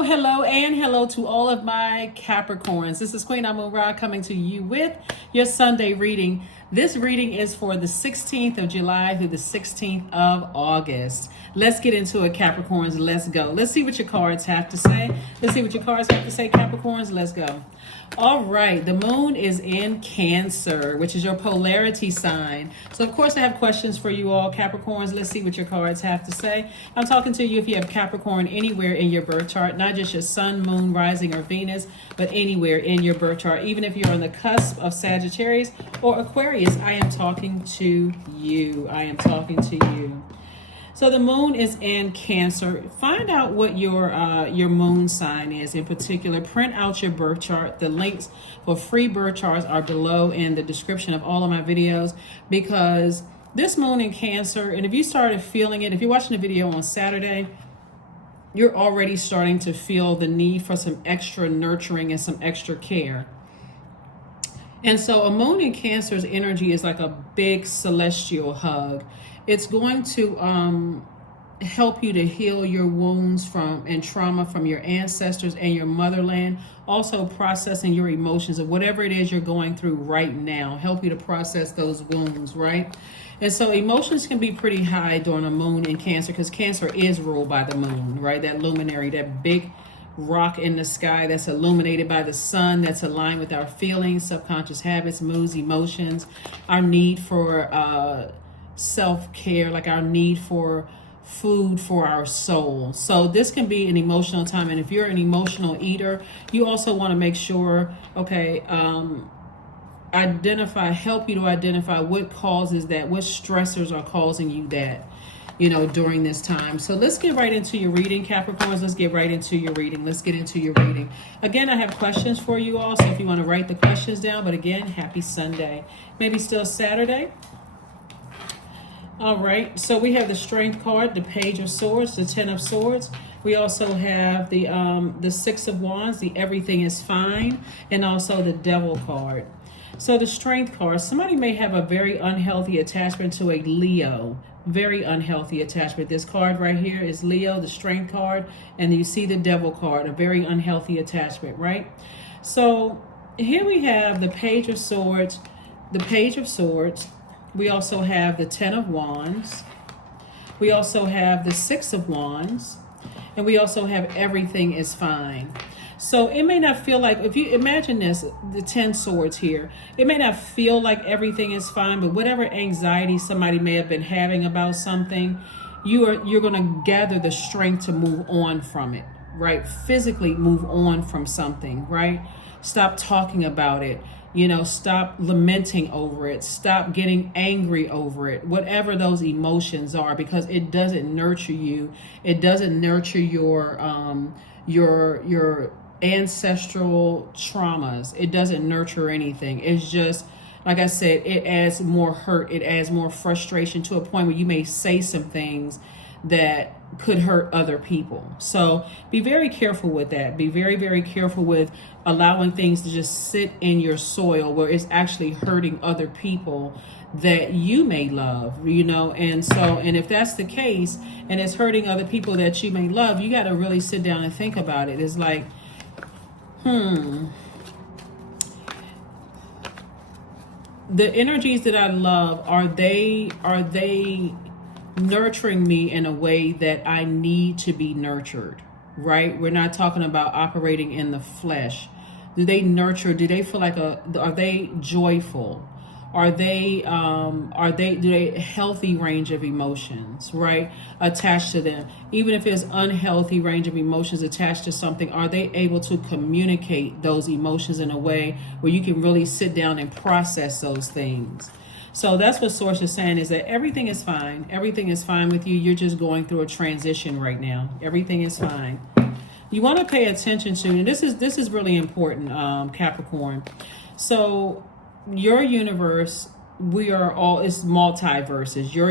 Hello, and hello to all of my Capricorns. This is Queen Amun Ra coming to you with your Sunday reading. This reading is for the 16th of July through the 16th of August. Let's get into it, Capricorns. Let's go. Let's see what your cards have to say. Capricorns. Let's go. All right, the moon is in Cancer, which is your polarity sign. So, of course, I have questions for you all, Capricorns. Let's see what your cards have to say. I'm talking to you if you have Capricorn anywhere in your birth chart, not just your sun, moon, rising, or Venus, but anywhere in your birth chart. Even if you're on the cusp of Sagittarius or Aquarius, I am talking to you. So the moon is in Cancer. Find out what your moon sign is in particular. Print out your birth chart. The links for free birth charts are below in the description of all of my videos, because this moon in Cancer, and if you started feeling it, if you're watching the video on Saturday, you're already starting to feel the need for some extra nurturing and some extra care. And so a moon in Cancer's energy is like a big celestial hug. It's going to help you to heal your wounds and trauma from your ancestors and your motherland. Also processing your emotions of whatever it is you're going through right now. Help you to process those wounds, right? And so emotions can be pretty high during a moon in Cancer, because Cancer is ruled by the moon, right? That luminary, that big rock in the sky that's illuminated by the sun, that's aligned with our feelings, subconscious habits, moods, emotions, our need for self-care, like our need for food for our soul. So this can be an emotional time. And if you're an emotional eater, you also want to make sure, help you to identify what causes that, what stressors are causing you that, during this time. So let's get right into your reading, Capricorns. Let's get into your reading. Again, I have questions for you all, so if you want to write the questions down. But again, happy Sunday. Maybe still Saturday. All right, so we have the Strength card, the Page of Swords, the Ten of Swords. We also have the Six of Wands, the Everything is Fine, and also the Devil card. So the Strength card, somebody may have a very unhealthy attachment to a Leo. Very unhealthy attachment. This card right here is Leo, the Strength card, and you see the Devil card, a very unhealthy attachment, right? So here we have the Page of Swords, the Page of Swords. We also have the Ten of Wands. We also have the Six of Wands. And we also have Everything is Fine. So it may not feel like, if you imagine this, the 10 swords here, it may not feel like everything is fine, but whatever anxiety somebody may have been having about something, you're going to gather the strength to move on from it, right? Physically move on from something, right? Stop talking about it. Stop lamenting over it. Stop getting angry over it. Whatever those emotions are, because it doesn't nurture you. It doesn't nurture your ancestral traumas. It doesn't nurture anything. It's just, like I said, it adds more hurt. It adds more frustration to a point where you may say some things that could hurt other people. So be very careful with that. Be very, very careful with allowing things to just sit in your soil where it's actually hurting other people that you may love, and if that's the case and it's hurting other people that you may love, you got to really sit down and think about it. It's like, the energies that I love, are they nurturing me in a way that I need to be nurtured, right? We're not talking about operating in the flesh. Do they nurture? Do they feel like are they joyful? Do they healthy range of emotions, right? Attached to them. Even if it's unhealthy range of emotions attached to something, are they able to communicate those emotions in a way where you can really sit down and process those things? So that's what Source is saying, is that everything is fine. Everything is fine with you. You're just going through a transition right now. Everything is fine. You want to pay attention to, and this is really important, Capricorn. So your universe, we are all, it's multiverses. You're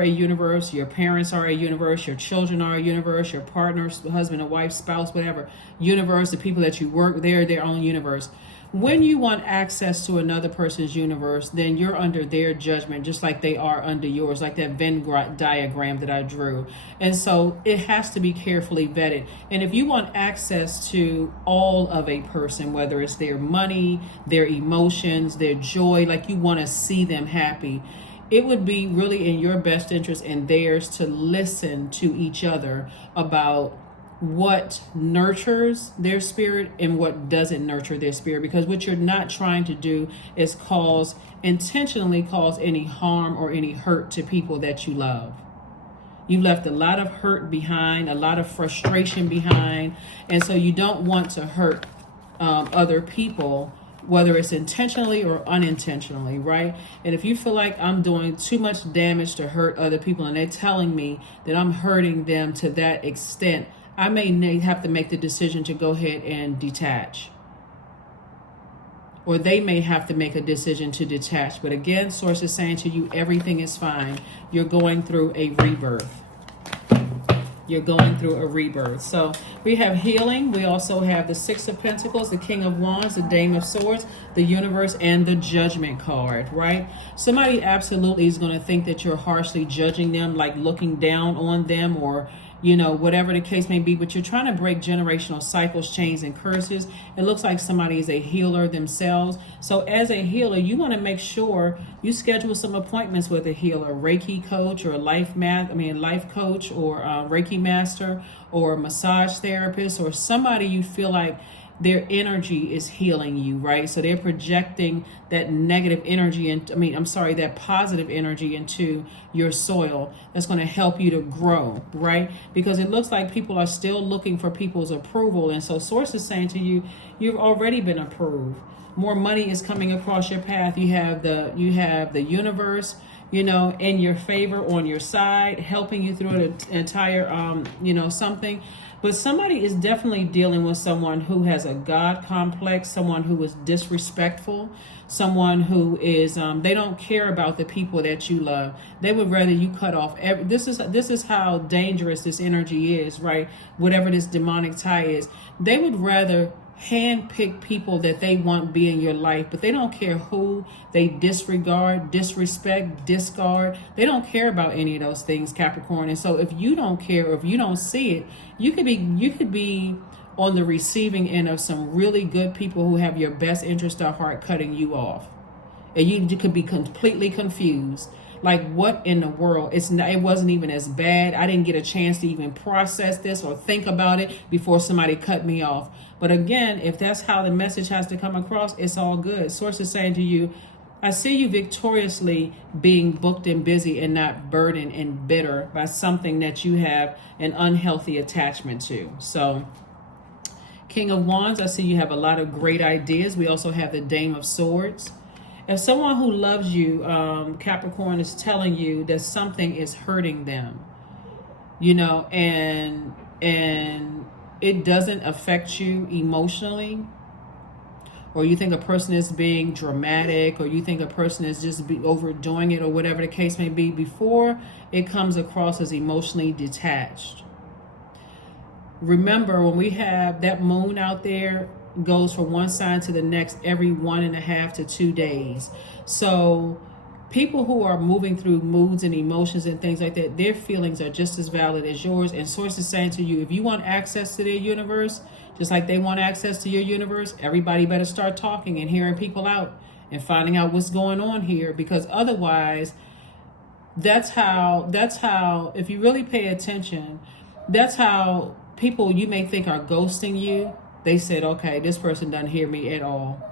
a universe. Your parents are a universe. Your children are a universe. Your partners, husband and wife, spouse, whatever universe. The people that you work with, they're their own universe. When you want access to another person's universe, then you're under their judgment, just like they are under yours, like that Venn diagram that I drew. And so it has to be carefully vetted. And if you want access to all of a person, whether it's their money, their emotions, their joy, like you want to see them happy, it would be really in your best interest and theirs to listen to each other about what nurtures their spirit and what doesn't nurture their spirit, because what you're not trying to do is intentionally cause any harm or any hurt to people that you love. You left a lot of hurt behind, a lot of frustration behind, and so you don't want to hurt other people, whether it's intentionally or unintentionally, right? And if you feel like I'm doing too much damage to hurt other people and they're telling me that I'm hurting them to that extent, I may have to make the decision to go ahead and detach. Or they may have to make a decision to detach. But again, Source is saying to you, everything is fine. You're going through a rebirth. You're going through a rebirth. So we have healing. We also have the Six of Pentacles, the King of Wands, the Dame of Swords, the Universe, and the Judgment card, right? Somebody absolutely is going to think that you're harshly judging them, like looking down on them, or whatever the case may be, but you're trying to break generational cycles, chains, and curses. It looks like somebody is a healer themselves. So as a healer, you want to make sure you schedule some appointments with a healer, Reiki coach, or life coach, or Reiki master, or massage therapist, or somebody you feel like their energy is healing you, right? So they're projecting that negative energy, that positive energy into your soil that's going to help you to grow, right? Because it looks like people are still looking for people's approval. And so Source is saying to you, you've already been approved. More money is coming across your path. You have the universe, in your favor, on your side, helping you through the entire, something. But somebody is definitely dealing with someone who has a God complex, someone who is disrespectful, someone who is, they don't care about the people that you love. They would rather you cut off. This is how dangerous this energy is, right? Whatever this demonic tie is. They would rather handpick people that they want be in your life, but they don't care who they disregard, disrespect, discard. They don't care about any of those things, Capricorn. And so if you don't care, or if you don't see it, you could be on the receiving end of some really good people who have your best interest at heart cutting you off. And you could be completely confused. Like, what in the world? It wasn't even as bad. I didn't get a chance to even process this or think about it before somebody cut me off. But again, if that's how the message has to come across, it's all good. Source is saying to you, I see you victoriously being booked and busy and not burdened and bitter by something that you have an unhealthy attachment to. So, King of Wands, I see you have a lot of great ideas. We also have the Dame of Swords. If someone who loves you, Capricorn, is telling you that something is hurting them, and it doesn't affect you emotionally, or you think a person is being dramatic, or you think a person is just overdoing it, or whatever the case may be, before it comes across as emotionally detached. Remember, when we have that moon out there, goes from one sign to the next every 1.5 to 2 days. So people who are moving through moods and emotions and things like that, their feelings are just as valid as yours. And Source is saying to you, if you want access to their universe, just like they want access to your universe, everybody better start talking and hearing people out and finding out what's going on here. Because otherwise, that's how, if you really pay attention, that's how people you may think are ghosting you. They said, okay, this person doesn't hear me at all.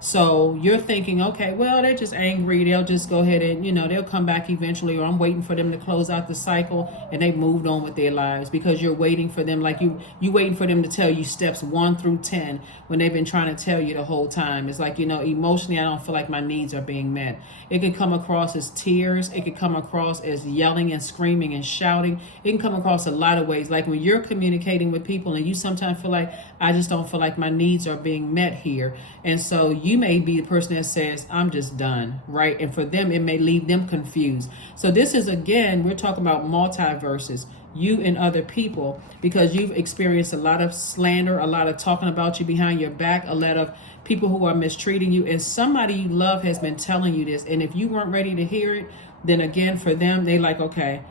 So you're thinking, okay, well, they're just angry. They'll just go ahead and, they'll come back eventually, or I'm waiting for them to close out the cycle, and they moved on with their lives because you're waiting for them. Like you waiting for them to tell you steps 1 through 10 when they've been trying to tell you the whole time. It's like, emotionally, I don't feel like my needs are being met. It can come across as tears. It can come across as yelling and screaming and shouting. It can come across a lot of ways. Like when you're communicating with people and you sometimes feel like, I just don't feel like my needs are being met here. And so you may be the person that says, I'm just done, right? And for them, it may leave them confused. So this is, again, we're talking about multiverses. you and other people, because you've experienced a lot of slander, a lot of talking about you behind your back, a lot of people who are mistreating you, and somebody you love has been telling you this. And if you weren't ready to hear it, then again, for them, they like, okay,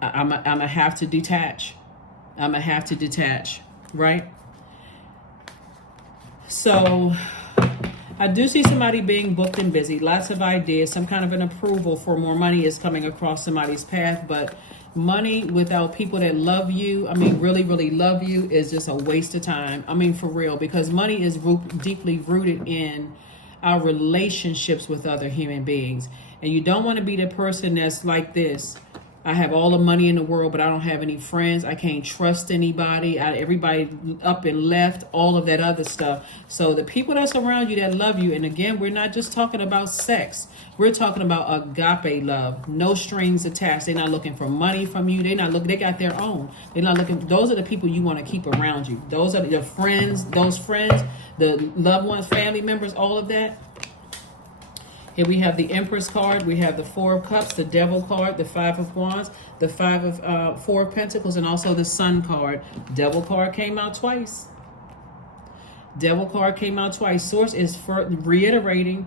I'm gonna have to detach. I'm gonna have to detach, right? So I do see somebody being booked and busy, lots of ideas, some kind of an approval for more money is coming across somebody's path. But money without people that love you, I mean, really, really love you, is just a waste of time. I mean, for real, because money is deeply rooted in our relationships with other human beings. And you don't want to be the person that's like this. I have all the money in the world, but I don't have any friends. I can't trust anybody. Everybody up and left, all of that other stuff. So the people that's around you that love you, and again, we're not just talking about sex. We're talking about agape love, no strings attached. They're not looking for money from you. They're not looking. They got their own. They're not looking. Those are the people you want to keep around you. Those are your friends. Those friends, the loved ones, family members, all of that. Here we have the Empress card, we have the Four of Cups, the Devil card, the Five of Wands, the Four of Pentacles, and also the Sun card. Devil card came out twice. Devil card came out twice. Source is reiterating.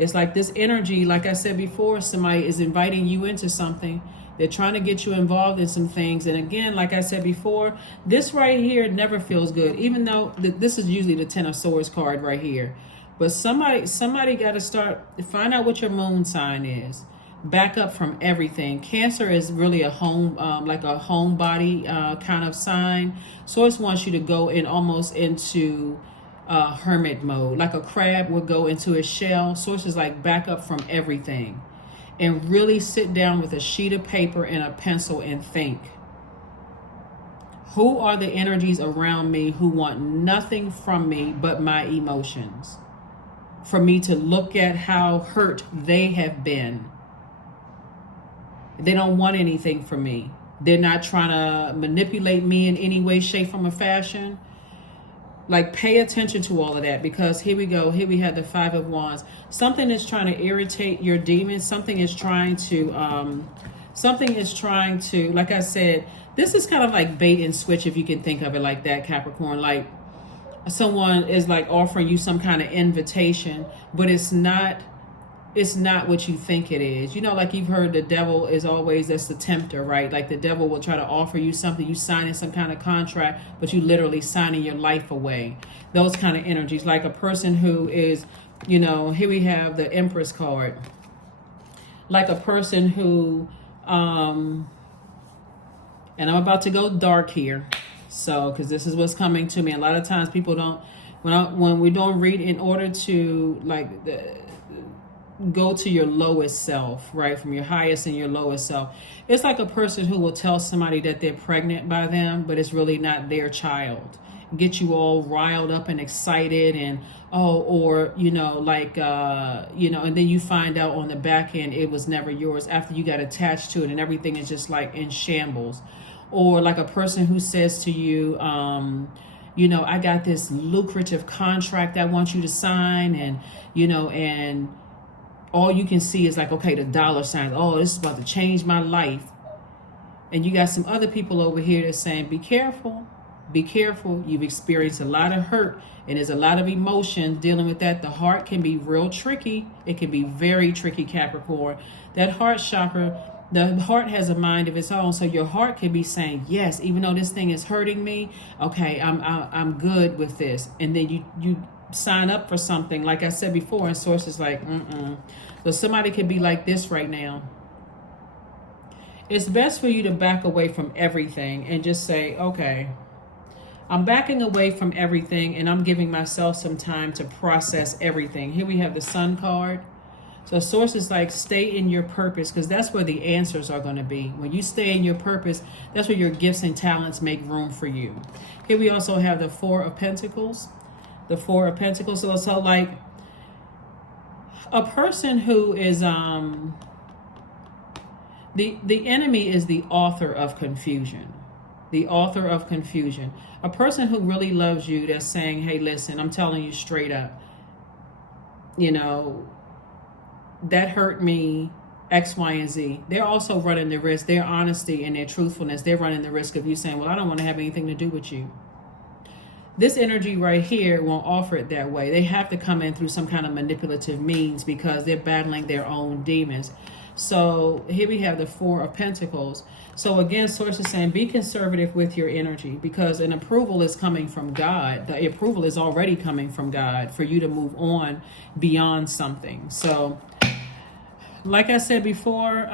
It's like this energy, like I said before, somebody is inviting you into something. They're trying to get you involved in some things. And again, like I said before, this right here never feels good, even though this is usually the Ten of Swords card right here. But somebody got to find out what your moon sign is. Back up from everything. Cancer is really a home, like a homebody kind of sign. Source wants you to go in almost into hermit mode, like a crab would go into its shell. Source is like back up from everything, and really sit down with a sheet of paper and a pencil and think. Who are the energies around me who want nothing from me but my emotions? For me to look at how hurt they have been. They don't want anything from me. They're not trying to manipulate me in any way, shape, form, or fashion. Like, pay attention to all of that, because here we go. Here we have the Five of Wands. Something is trying to irritate your demons. Something is trying to, like I said, this is kind of like bait and switch, if you can think of it like that, Capricorn. Like, someone is like offering you some kind of invitation, but it's not what you think it is. You know, like you've heard the devil is always, that's the tempter, right? Like the devil will try to offer you something, you sign in some kind of contract, but you literally signing your life away. Those kind of energies, like a person who is, you know, here we have the Empress card. Like a person who, and I'm about to go dark here. So, because this is what's coming to me. A lot of times people don't, when we don't read in order to go to your lowest self, right? From your highest and your lowest self. It's like a person who will tell somebody that they're pregnant by them, but it's really not their child. Get you all riled up and excited and, and then you find out on the back end it was never yours after you got attached to it and everything is just like in shambles. Or like a person who says to you, I got this lucrative contract I want you to sign, and all you can see is like, okay, the dollar signs. Oh, this is about to change my life. And you got some other people over here that's saying, be careful, be careful. You've experienced a lot of hurt, and there's a lot of emotion dealing with that. The heart can be real tricky. It can be very tricky, Capricorn. That heart chakra, the heart has a mind of its own, so your heart can be saying, yes, even though this thing is hurting me, okay, I'm good with this. And then you sign up for something, like I said before, and source is like, So somebody could be like this right now. It's best for you to back away from everything and just say, okay, I'm backing away from everything and I'm giving myself some time to process everything. Here we have the Sun card. So source is like, stay in your purpose, because that's where the answers are going to be. When you stay in your purpose, that's where your gifts and talents make room for you. Here we also have the Four of Pentacles. The Four of Pentacles. So like a person who is, the enemy is the author of confusion. The author of confusion. A person who really loves you, that's saying, hey, listen, I'm telling you straight up, that hurt me, X, Y, and Z. They're also running the risk, their honesty and their truthfulness, they're running the risk of you saying, well, I don't want to have anything to do with you. This energy right here won't offer it that way. They have to come in through some kind of manipulative means because they're battling their own demons. So here we have the Four of Pentacles. So again, Source is saying be conservative with your energy because an approval is coming from God. The approval is already coming from God for you to move on beyond something. So like I said before,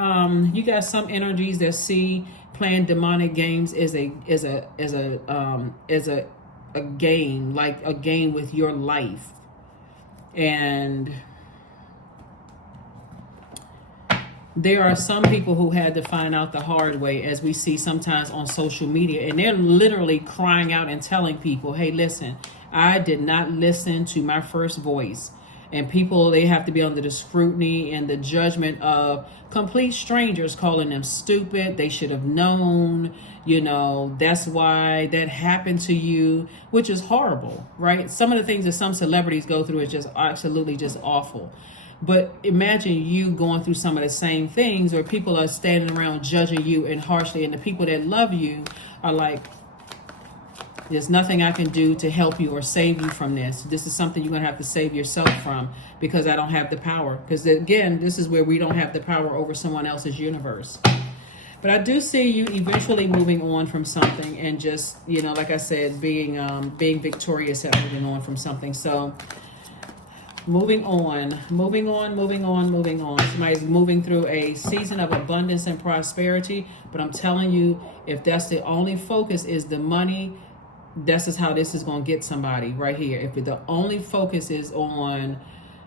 you got some energies that see playing demonic games is a game, like a game with your life. And there are some people who had to find out the hard way, as we see sometimes on social media, and they're literally crying out and telling people, hey, listen, I did not listen to my first voice. And people, they have to be under the scrutiny and the judgment of complete strangers calling them stupid. They should have known, you know, that's why that happened to you, which is horrible, right? Some of the things that some celebrities go through is just absolutely just awful. But imagine you going through some of the same things where people are standing around judging you and harshly, and the people that love you are like, there's nothing I can do to help you or save you from this. This is something you're going to have to save yourself from because I don't have the power. Because again, this is where we don't have the power over someone else's universe. But I do see you eventually moving on from something and just, you know, like I said, being victorious at moving on from something. So moving on. Somebody's moving through a season of abundance and prosperity. But I'm telling you, if that's the only focus is the money, this is how this is going to get somebody right here. If the only focus is on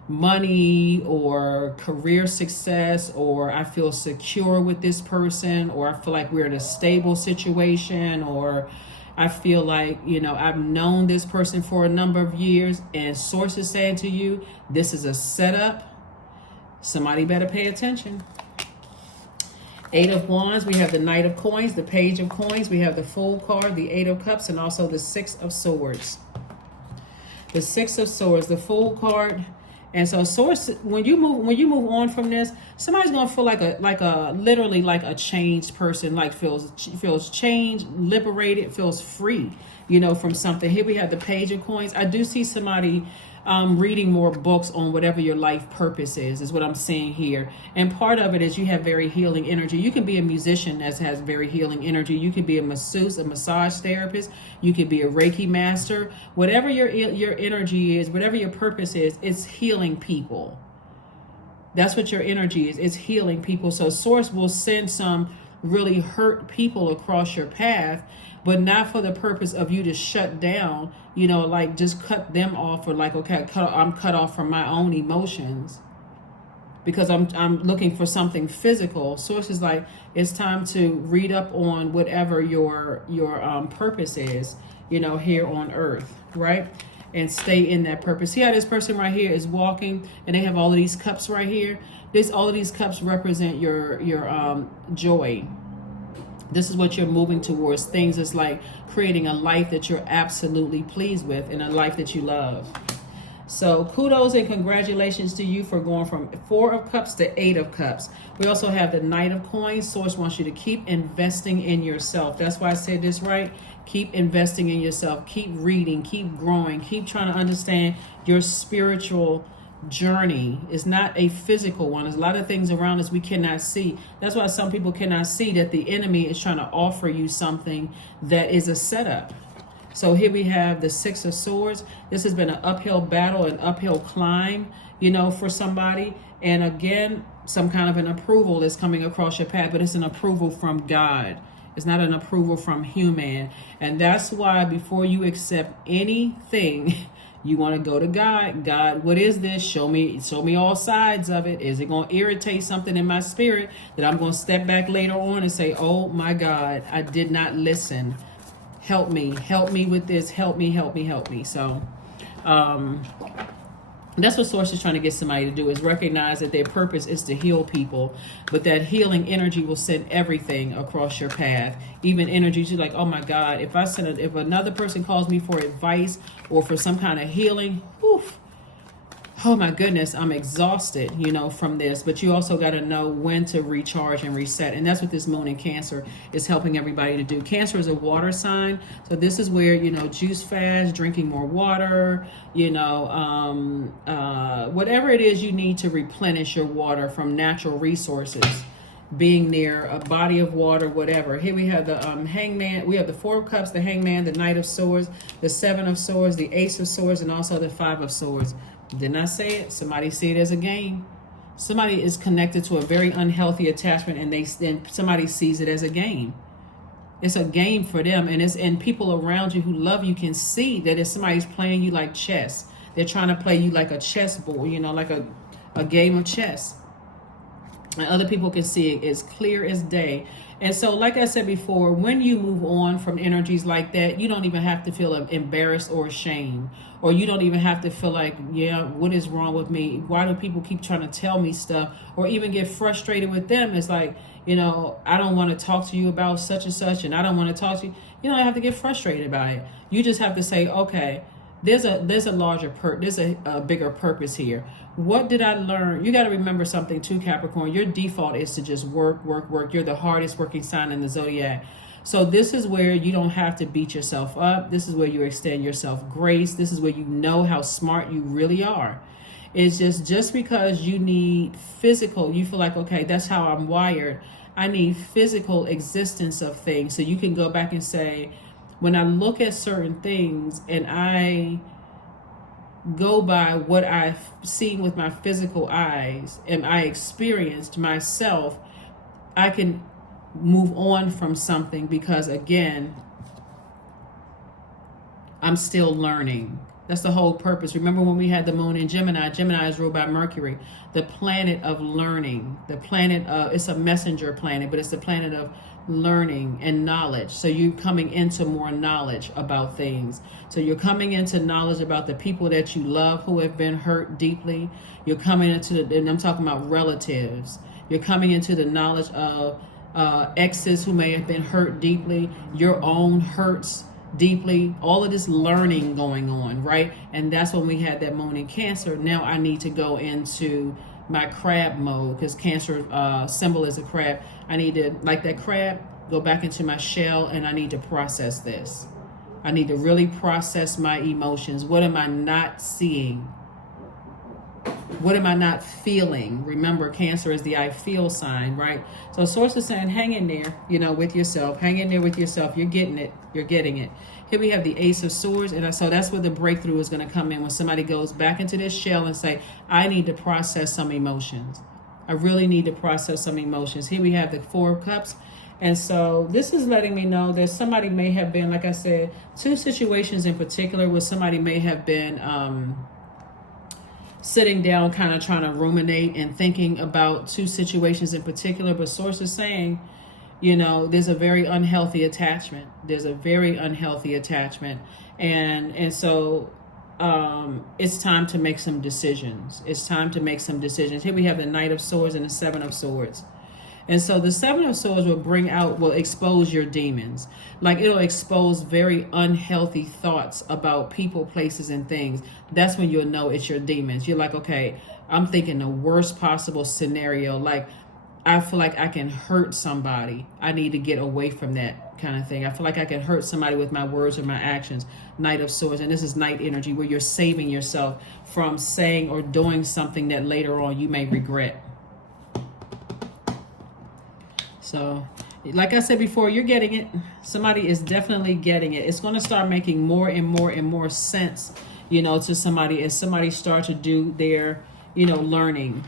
money or career success, or I feel secure with this person, or I feel like we're in a stable situation, or I feel like, you know, I've known this person for a number of years and sources saying to you, this is a setup, somebody better pay attention. Eight of Wands, we have the Knight of Coins, the Page of Coins, we have the Fool card, the Eight of Cups, and also the Six of Swords. The Six of Swords, the Fool card. And so source, when you move on from this, somebody's gonna feel literally like a changed person, like feels changed, liberated, feels free, you know, from something. Here we have the Page of Coins. I do see somebody reading more books on whatever your life purpose is what I'm seeing here. And part of it is you have very healing energy. You can be a musician that has very healing energy. You can be a masseuse, a massage therapist. You could be a Reiki master. Whatever your energy is, whatever your purpose is, it's healing people. That's what your energy is. It's healing people. So Source will send some really hurt people across your path, but not for the purpose of you to shut down, you know, like just cut them off, or like, okay, I'm cut off from my own emotions because I'm looking for something physical. Source is like, it's time to read up on whatever your purpose is, you know, here on earth, right? And stay in that purpose. See how this person right here is walking and they have all of these cups right here? All of these cups represent your joy. This is what you're moving towards. Things is like creating a life that you're absolutely pleased with and a life that you love. So kudos and congratulations to you for going from Four of Cups to Eight of Cups. We also have the Knight of Coins. Source wants you to keep investing in yourself. That's why I said this right. Keep investing in yourself. Keep reading. Keep growing. Keep trying to understand your spiritual journey. Is not a physical one. There's a lot of things around us we cannot see. That's why some people cannot see that the enemy is trying to offer you something that is a setup. So here we have the Six of Swords. This has been an uphill battle, an uphill climb, you know, for somebody. And again, some kind of an approval is coming across your path, but it's an approval from God. It's not an approval from human. And that's why before you accept anything, you want to go to God. God, what is this? Show me all sides of it. Is it going to irritate something in my spirit that I'm going to step back later on and say, oh my God, I did not listen. Help me with this. Help me. So that's what Source is trying to get somebody to do, is recognize that their purpose is to heal people, but that healing energy will send everything across your path. Even energies you're like, oh my God, if another person calls me for advice or for some kind of healing, oh my goodness, I'm exhausted, from this. But you also got to know when to recharge and reset. And that's what this moon in Cancer is helping everybody to do. Cancer is a water sign. So this is where, juice fast, drinking more water, whatever it is you need to replenish your water from natural resources, being near a body of water, whatever. Here we have the hangman. We have the Four of Cups, the hangman, the Knight of Swords, the Seven of Swords, the Ace of Swords, and also the Five of Swords. Didn't I say it? Somebody see it as a game. Somebody is connected to a very unhealthy attachment, and somebody sees it as a game. It's a game for them, and people around you who love you can see that if somebody's playing you like chess, they're trying to play you like a chessboard, like a game of chess. And other people can see it as clear as day. And so, like I said before, when you move on from energies like that, you don't even have to feel embarrassed or ashamed. Or you don't even have to feel like, yeah, what is wrong with me? Why do people keep trying to tell me stuff? Or even get frustrated with them. It's like, I don't want to talk to you about such and such, and I don't want to talk to you. You don't have to get frustrated by it. You just have to say, okay, there's a bigger purpose here. What did I learn? You got to remember something too, Capricorn. Your default is to just work, work, work. You're the hardest working sign in the zodiac. So this is where you don't have to beat yourself up. This is where you extend yourself grace. This is where you know how smart you really are. It's just because you need physical, you feel like, okay, that's how I'm wired. I need physical existence of things. So you can go back and say, when I look at certain things and I go by what I've seen with my physical eyes and I experienced myself, I can move on from something because, again, I'm still learning. That's the whole purpose. Remember when we had the moon in Gemini? Gemini is ruled by Mercury, the planet of learning. The planet of, it's a messenger planet, but it's the planet of learning and knowledge. So you're coming into more knowledge about things. So you're coming into knowledge about the people that you love who have been hurt deeply. You're coming into and I'm talking about relatives. You're coming into the knowledge of exes who may have been hurt deeply, your own hurts deeply, all of this learning going on, right? And that's when we had that moon in Cancer. Now I need to go into my crab mode because Cancer symbol is a crab. I need to, like that crab, go back into my shell and I need to process this. I need to really process my emotions. What am I not seeing? What am I not feeling? Remember, Cancer is the I feel sign, right? So Source is saying, hang in there, with yourself. Hang in there with yourself. You're getting it. You're getting it. Here we have the Ace of Swords. And so that's where the breakthrough is going to come in when somebody goes back into this shell and say, I need to process some emotions. I really need to process some emotions. Here we have the Four of Cups. And so this is letting me know that somebody may have been, like I said, two situations in particular where somebody may have been sitting down kind of trying to ruminate and thinking about two situations in particular. But Source is saying, there's a very unhealthy attachment. There's a very unhealthy attachment. And so it's time to make some decisions. It's time to make some decisions. Here we have the Knight of Swords and the Seven of Swords. And so the Seven of Swords will expose your demons. Like it'll expose very unhealthy thoughts about people, places, and things. That's when you'll know it's your demons. You're like, okay, I'm thinking the worst possible scenario. Like, I feel like I can hurt somebody. I need to get away from that kind of thing. I feel like I can hurt somebody with my words or my actions. Knight of Swords. And this is night energy where you're saving yourself from saying or doing something that later on you may regret. So, like I said before, you're getting it. Somebody is definitely getting it. It's going to start making more and more and more sense, to somebody as somebody starts to do their, learning.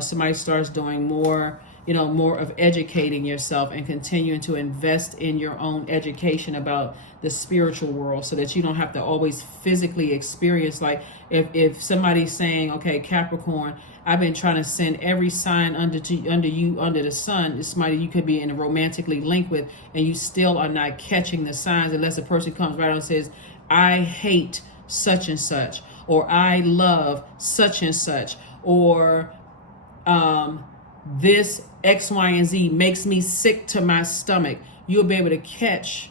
Somebody starts doing more, more of educating yourself and continuing to invest in your own education about the spiritual world so that you don't have to always physically experience. Like if somebody's saying, okay, Capricorn, I've been trying to send every sign under the sun. It's somebody you could be in a romantically linked with, and you still are not catching the signs unless a person comes right on and says, I hate such and such, or I love such and such, or this X, Y, and Z makes me sick to my stomach. You'll be able to catch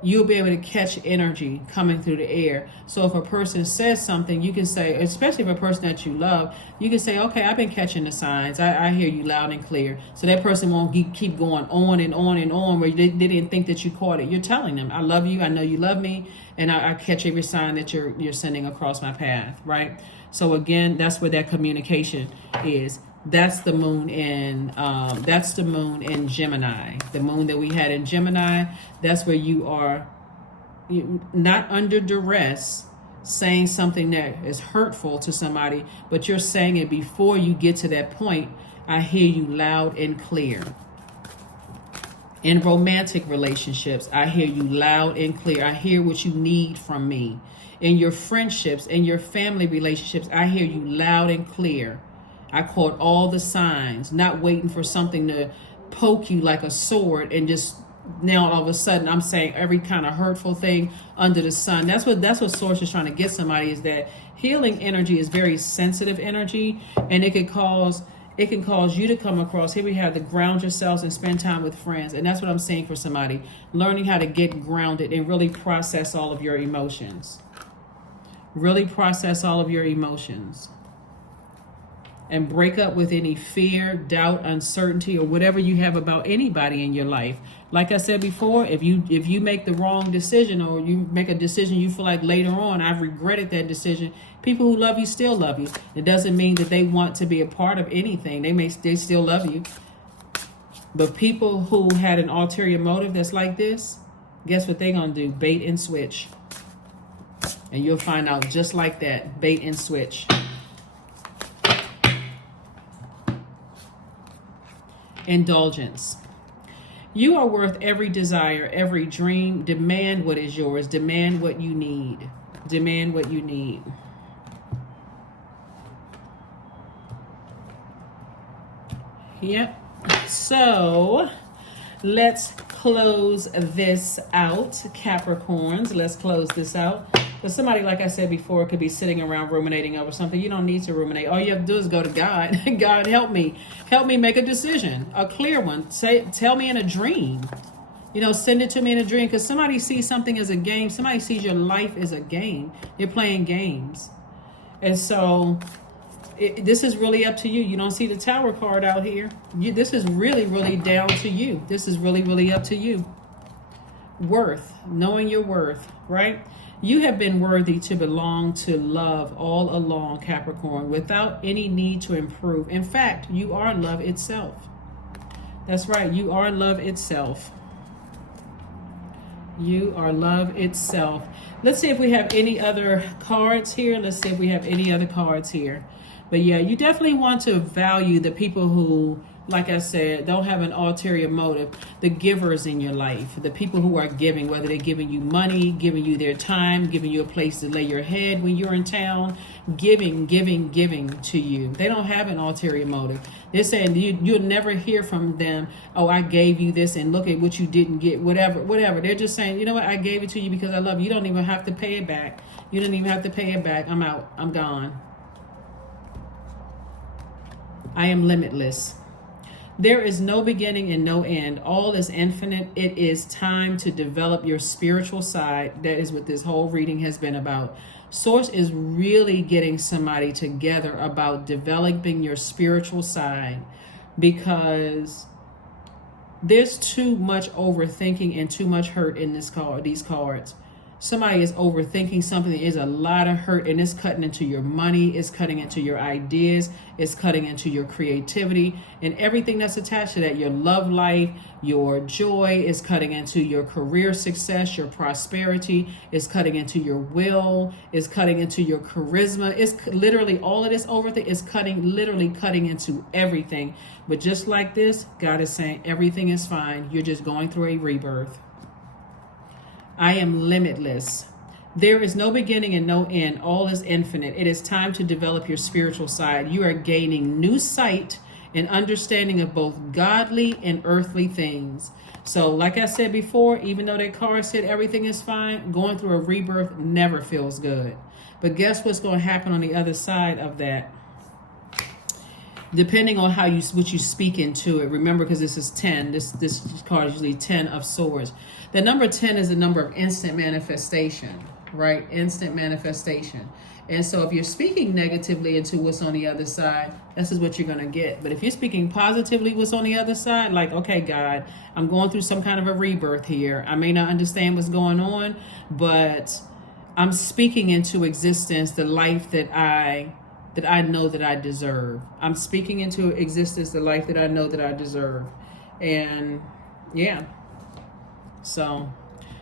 you'll be able to catch energy coming through the air. So if a person says something, you can say, especially if a person that you love, you can say, okay, I've been catching the signs. I hear you loud and clear. So that person won't keep going on and on and on where they didn't think that you caught it. You're telling them, I love you. I know you love me. And I catch every sign that you're sending across my path, right? So again, that's where that communication is. That's the moon in Gemini. The moon that we had in Gemini, that's where you are not under duress saying something that is hurtful to somebody, but you're saying it before you get to that point. I hear you loud and clear. In romantic relationships, I hear you loud and clear. I hear what you need from me. In your friendships, in your family relationships, I hear you loud and clear. I caught all the signs, not waiting for something to poke you like a sword and just now all of a sudden I'm saying every kind of hurtful thing under the sun. That's what Source is trying to get somebody, is that healing energy is very sensitive energy, and it can cause you to come across. Here we have to ground yourselves and spend time with friends. And that's what I'm saying for somebody, learning how to get grounded and really process all of your emotions. Really process all of your emotions. And break up with any fear, doubt, uncertainty, or whatever you have about anybody in your life. Like I said before, if you make the wrong decision, or you make a decision you feel like later on, I've regretted that decision, people who love you still love you. It doesn't mean that they want to be a part of anything. They still love you. But people who had an ulterior motive that's like this, guess what they're going to do? Bait and switch. And you'll find out just like that. Bait and switch. Indulgence. You are worth every desire, every dream. Demand what is yours. Demand what you need. Demand what you need. Yep. So let's close this out, Capricorns. Let's close this out. But somebody, like I said before, could be sitting around ruminating over something. You don't need to ruminate. All you have to do is go to God. God, help me. Help me make a decision, a clear one. Tell me in a dream. Send it to me in a dream. Because somebody sees something as a game. Somebody sees your life as a game. You're playing games. And so this is really up to you. You don't see the Tower card out here. This is really, really down to you. This is really, really up to you. Worth. Knowing your worth, right? You have been worthy to belong to love all along, Capricorn, without any need to improve. In fact, you are love itself. That's right. You are love itself. You are love itself. Let's see if we have any other cards here. Let's see if we have any other cards here. But yeah, you definitely want to value the people who, like I said, don't have an ulterior motive. The givers in your life, the people who are giving, whether they're giving you money, giving you their time, giving you a place to lay your head when you're in town, giving to you. They don't have an ulterior motive. They're saying you'll never hear from them, oh, I gave you this and look at what you didn't get, whatever. They're just saying, you know what, I gave it to you because I love you. You don't even have to pay it back. You don't even have to pay it back. I'm out. I'm gone. I am limitless. There is no beginning and no end. All is infinite. It is time to develop your spiritual side. That is what this whole reading has been about. Source is really getting somebody together about developing your spiritual side, because there's too much overthinking and too much hurt in these cards. Somebody is overthinking something. There's a lot of hurt, and it's cutting into your money. It's cutting into your ideas. It's cutting into your creativity and everything that's attached to that. Your love life, your joy is cutting into your career success, your prosperity. It's cutting into your will. It's cutting into your charisma. It's literally all of this overthink is literally cutting into everything. But just like this, God is saying everything is fine. You're just going through a rebirth. I am limitless. There is no beginning and no end. All is infinite. It is time to develop your spiritual side. You are gaining new sight and understanding of both godly and earthly things. So like I said before, even though that card said everything is fine, going through a rebirth never feels good. But guess what's going to happen on the other side of that? depending on how you what you speak into it. Remember, because this is 10. This card is usually 10 of swords. The number 10 is the number of instant manifestation, right? Instant manifestation. And so if you're speaking negatively into what's on the other side, this is what you're going to get. But if you're speaking positively what's on the other side, like, okay, God, I'm going through some kind of a rebirth here. I may not understand what's going on, but I'm speaking into existence the life that I know that I deserve. I'm speaking into existence the life that I know that I deserve. And yeah. So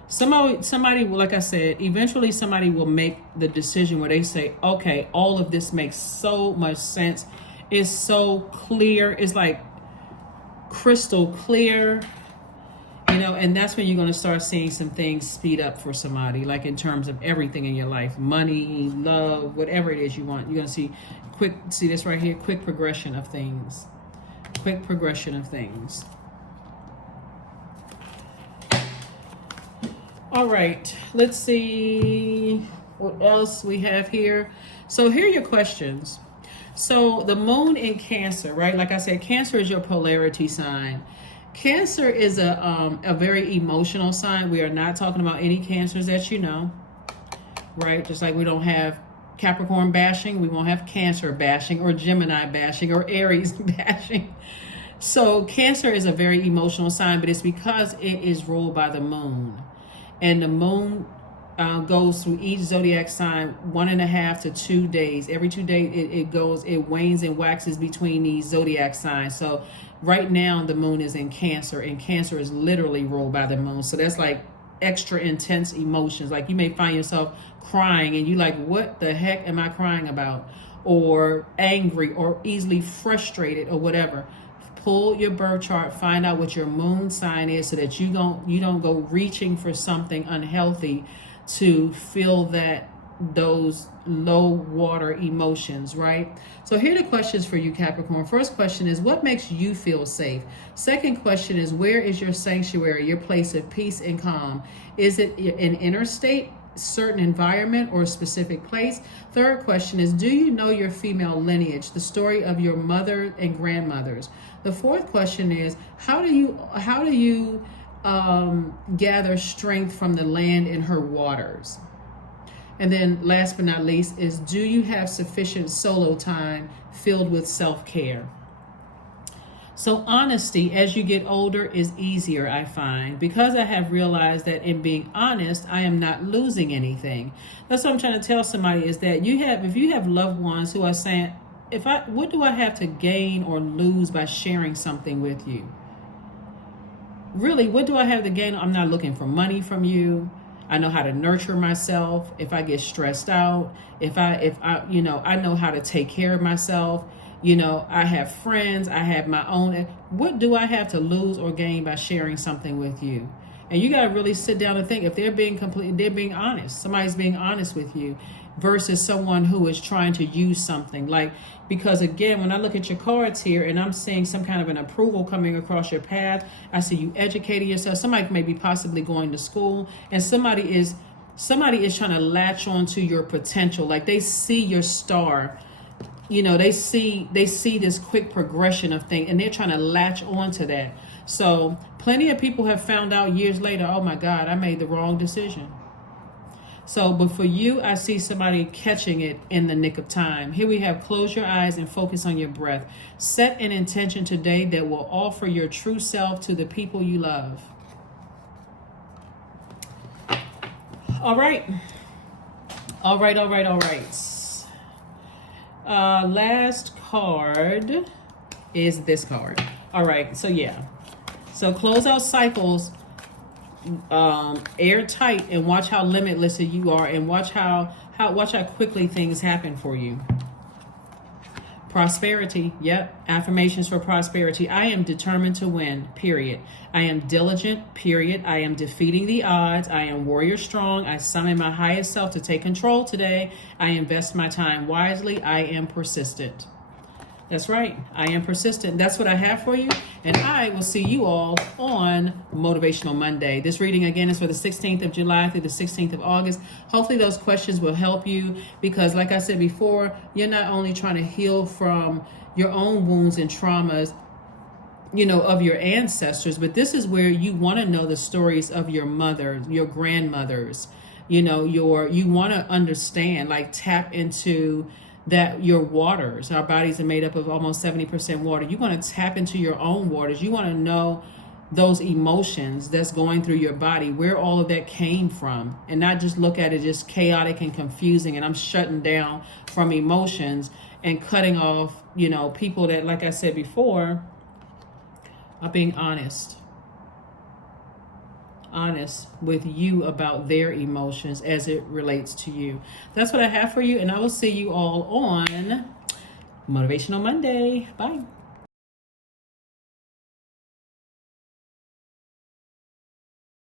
somebody, like I said, eventually somebody will make the decision where they say, okay, all of this makes so much sense. It's so clear. It's like crystal clear, you know, and that's when you're going to start seeing some things speed up for somebody, like in terms of everything in your life, money, love, whatever it is you want. You're going to see see this right here, quick progression of things. Quick progression of things. All right, let's see what else we have here. So here are your questions. So the moon in Cancer, right? Like I said, Cancer is your polarity sign. Cancer is a very emotional sign. We are not talking about any Cancers that you know, right? Just like we don't have Capricorn bashing, we won't have Cancer bashing or Gemini bashing or Aries bashing. So Cancer is a very emotional sign, but it's because it is ruled by the moon. And the moon goes through each zodiac sign 1.5 to 2 days. Every 2 days it wanes and waxes between these zodiac signs. So right now the moon is in Cancer, and Cancer is literally ruled by the moon. So that's like extra intense emotions. Like you may find yourself crying and you like, what the heck am I crying about? Or angry or easily frustrated or whatever. Pull your birth chart, find out what your moon sign is so that you don't go reaching for something unhealthy to feel those low water emotions, right? So here are the questions for you, Capricorn. First question is, what makes you feel safe? Second question is, where is your sanctuary, your place of peace and calm? Is it an inner state, certain environment, or a specific place? Third question is, do you know your female lineage, the story of your mother and grandmothers? The fourth question is, how do you gather strength from the land and her waters? And then last but not least is, do you have sufficient solo time filled with self-care? So honesty as you get older is easier, I find, because I have realized that in being honest, I am not losing anything. That's what I'm trying to tell somebody, is that if you have loved ones who are saying, what do I have to gain or lose by sharing something with you? Really, what do I have to gain? I'm not looking for money from you. I know how to nurture myself. If I get stressed out, if I I know how to take care of myself. You know, I have friends, I have my own. What do I have to lose or gain by sharing something with you? And you got to really sit down and think, if they're being honest, somebody's being honest with you versus someone who is trying to use something. Like, because again, when I look at your cards here and I'm seeing some kind of an approval coming across your path, I see you educating yourself. Somebody may be possibly going to school, and somebody is trying to latch on to your potential. Like they see your star. You know, they see this quick progression of things, and they're trying to latch on to that. So plenty of people have found out years later, oh my God, I made the wrong decision. So, but for you, I see somebody catching it in the nick of time. Here we have, close your eyes and focus on your breath. Set an intention today that will offer your true self to the people you love. All right. Last card is this card. All right, so yeah. So close out cycles airtight, and watch how limitless you are, and watch how quickly things happen for you. Prosperity. Yep. Affirmations for prosperity. I am determined to win, period. I am diligent, period. I am defeating the odds. I am warrior strong. I summon my highest self to take control today. I invest my time wisely. I am persistent. That's right. I am persistent. That's what I have for you. And I will see you all on Motivational Monday. This reading, again, is for the 16th of July through the 16th of August. Hopefully those questions will help you because, like I said before, you're not only trying to heal from your own wounds and traumas, of your ancestors, but this is where you want to know the stories of your mother, your grandmothers, you want to understand, like tap into that your waters. Our bodies are made up of almost 70% water. You want to tap into your own waters. You want to know those emotions that's going through your body, where all of that came from, and not just look at it just chaotic and confusing. And I'm shutting down from emotions and cutting off, people that, like I said before, are being honest with you about their emotions as it relates to you. That's what I have for you, and I will see you all on Motivational Monday. Bye.